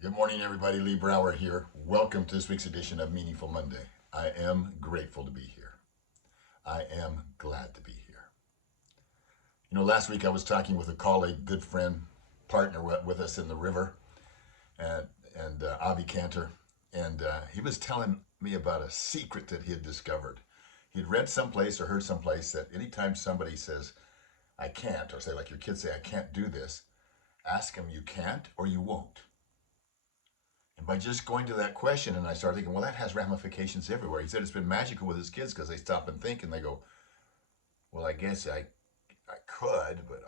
Good morning, everybody. Lee Brower here. Welcome to this week's edition of Meaningful Monday. I am grateful to be here. I am glad to be here. Last week I was talking with a colleague, good friend, partner with us in the river, and, and Avi Cantor, and he was telling me about a secret that he had discovered. He'd read someplace or heard someplace that anytime somebody says, I can't, or say, like your kids say, I can't do this, ask them, you can't or you won't. And by just going to that question, and I started thinking, well, that has ramifications everywhere. He said it's been magical with his kids because they stop and think and they go, well, I guess I could, but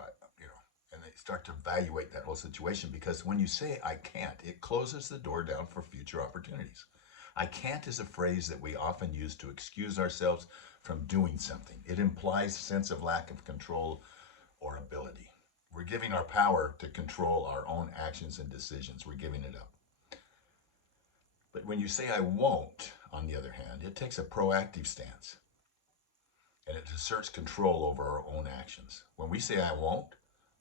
and they start to evaluate that whole situation because when you say I can't, it closes the door down for future opportunities. I can't is a phrase that we often use to excuse ourselves from doing something. It implies a sense of lack of control or ability. We're giving our power to control our own actions and decisions. We're giving it up. But when you say I won't, on the other hand, it takes a proactive stance and it asserts control over our own actions. When we say I won't,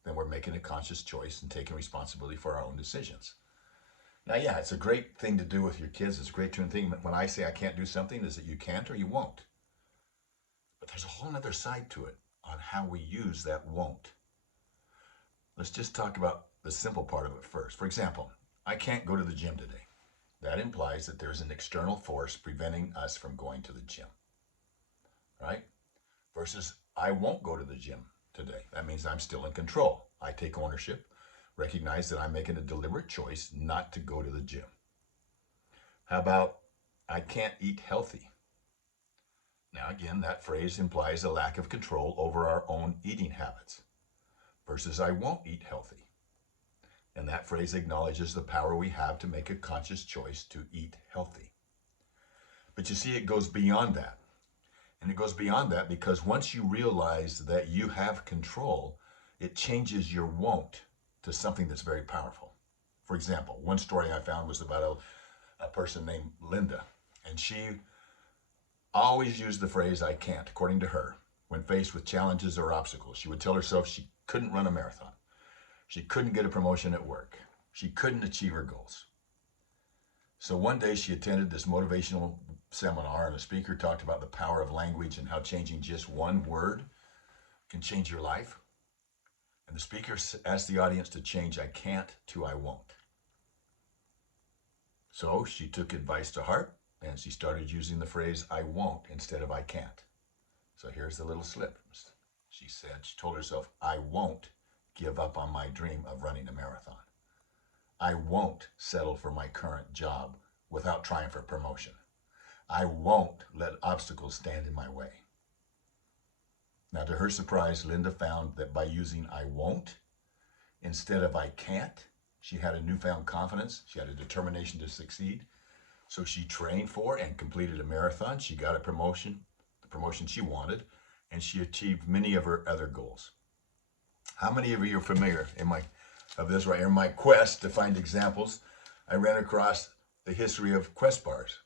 then we're making a conscious choice and taking responsibility for our own decisions. Now, yeah, it's a great thing to do with your kids. It's a great thing. When I say I can't do something, is that you can't or you won't. But there's a whole other side to it on how we use that won't. Let's just talk about the simple part of it first. For example, I can't go to the gym today. That implies that there's an external force preventing us from going to the gym, right? Versus, I won't go to the gym today. That means I'm still in control. I take ownership, recognize that I'm making a deliberate choice not to go to the gym. How about, I can't eat healthy? Now, again, that phrase implies a lack of control over our own eating habits. Versus, I won't eat healthy. And that phrase acknowledges the power we have to make a conscious choice to eat healthy. But you see, it goes beyond that. And it goes beyond that because once you realize that you have control, it changes your won't to something that's very powerful. For example, one story I found was about a person named Linda. And she always used the phrase, I can't, according to her, when faced with challenges or obstacles. She would tell herself she couldn't run a marathon. She couldn't get a promotion at work. She couldn't achieve her goals. So one day she attended this motivational seminar and a speaker talked about the power of language and how changing just one word can change your life. And the speaker asked the audience to change I can't to I won't. So she took advice to heart and she started using the phrase I won't instead of I can't. So here's the little slip. She told herself, I won't give up on my dream of running a marathon. I won't settle for my current job without trying for promotion. I won't let obstacles stand in my way. Now, to her surprise, Linda found that by using I won't instead of I can't, she had a newfound confidence. She had a determination to succeed. So she trained for and completed a marathon. She got a promotion, the promotion she wanted, and she achieved many of her other goals. How many of you are familiar of this right here? In my quest to find examples, I ran across the history of Quest bars.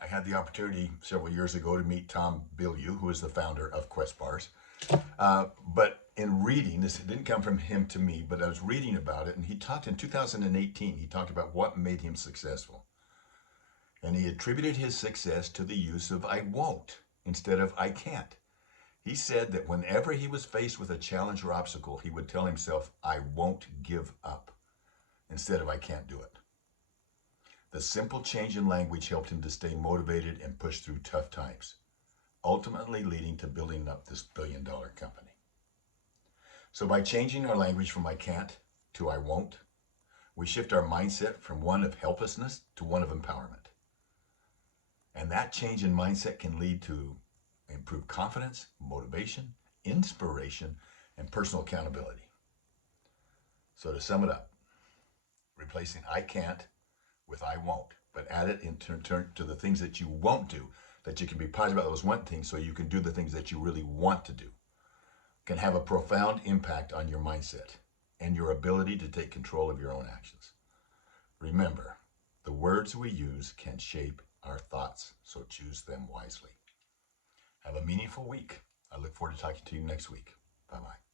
I had the opportunity several years ago to meet Tom Bilyeu, who is the founder of Quest bars. But in reading, this didn't come from him to me, but I was reading about it, and he talked in 2018, he talked about what made him successful. And he attributed his success to the use of I won't instead of I can't. He said that whenever he was faced with a challenge or obstacle, he would tell himself, I won't give up, instead of I can't do it. The simple change in language helped him to stay motivated and push through tough times, ultimately leading to building up this billion-dollar company. So by changing our language from I can't to I won't, we shift our mindset from one of helplessness to one of empowerment. And that change in mindset can lead to improved confidence, motivation, inspiration, and personal accountability. So to sum it up, replacing I can't with I won't, but add it in turn to the things that you won't do, that you can be positive about those one things so you can do the things that you really want to do, can have a profound impact on your mindset and your ability to take control of your own actions. Remember, the words we use can shape our thoughts, so choose them wisely. Have a meaningful week. I look forward to talking to you next week. Bye-bye.